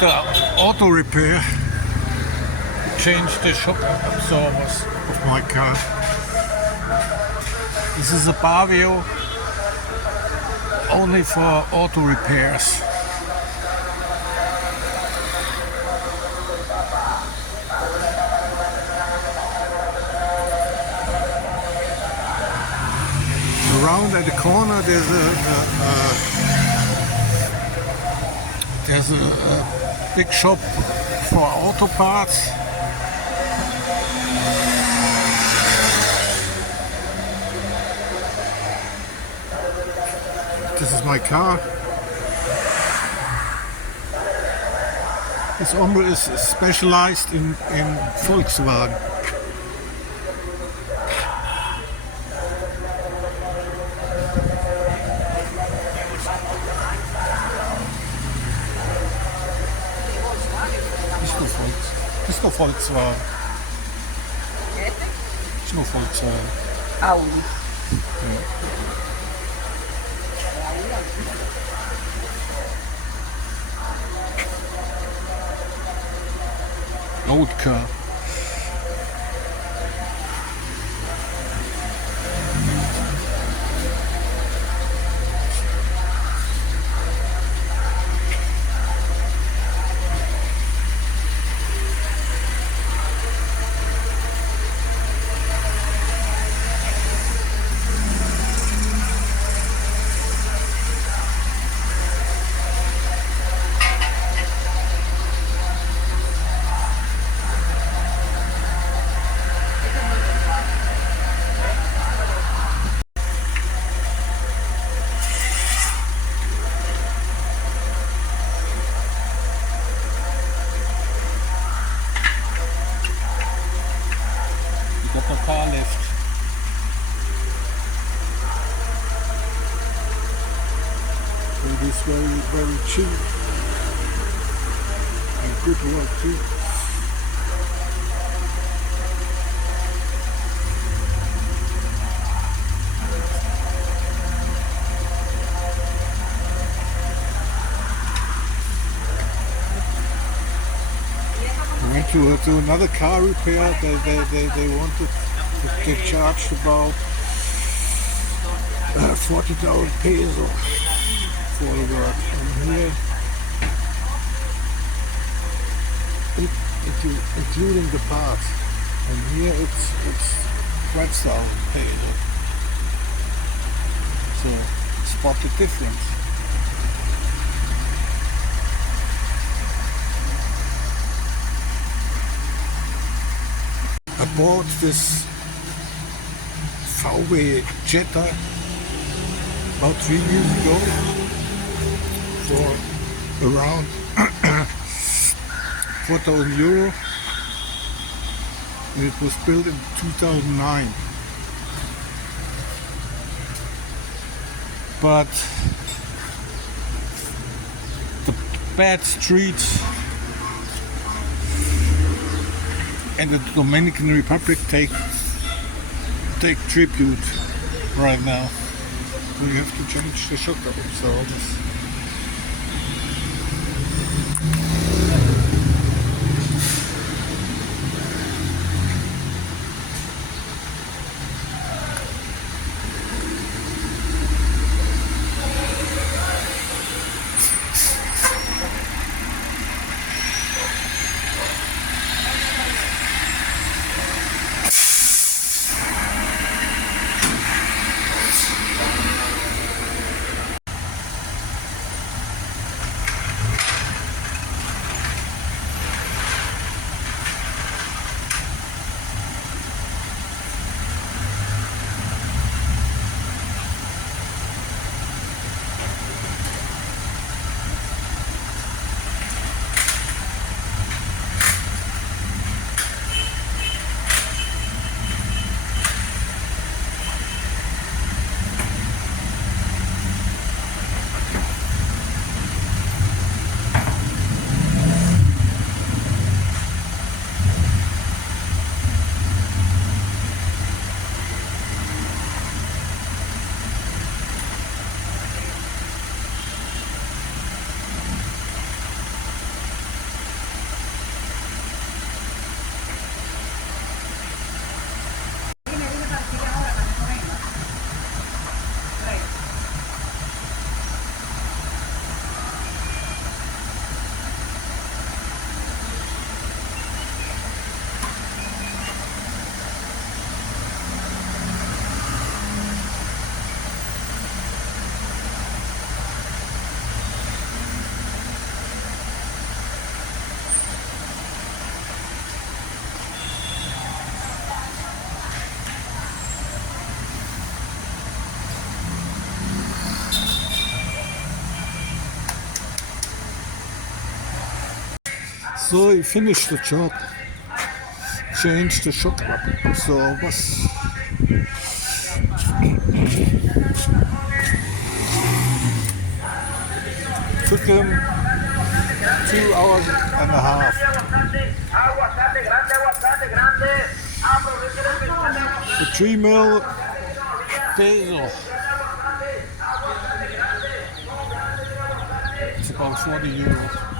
the auto repair. Change the shock absorbers of my car. This is a barrio only for auto repairs. Around at the corner there's a big shop for auto parts. This is my car. This hombre is specialized in Volkswagen. Ist nur Volkswagen. Ist nur Volkswagen. Audi. Ja. Old car. Got the car lift. It is very cheap and good work too. I went to another car repair. They wanted, they charged about 40,000 peso for the work. And here, including the parts, and here it's 12,000 peso. So spot the difference. I bought this VW Jetta about 3 years ago for around 4,000 euro, and it was built in 2009. But the bad streets and the Dominican Republic take tribute right now. We have to change the shock absorbers. So he finished the job, changed the shock absorbers. Took him 2 hours and a half. For 3 mil diesel. It's about 40 euros.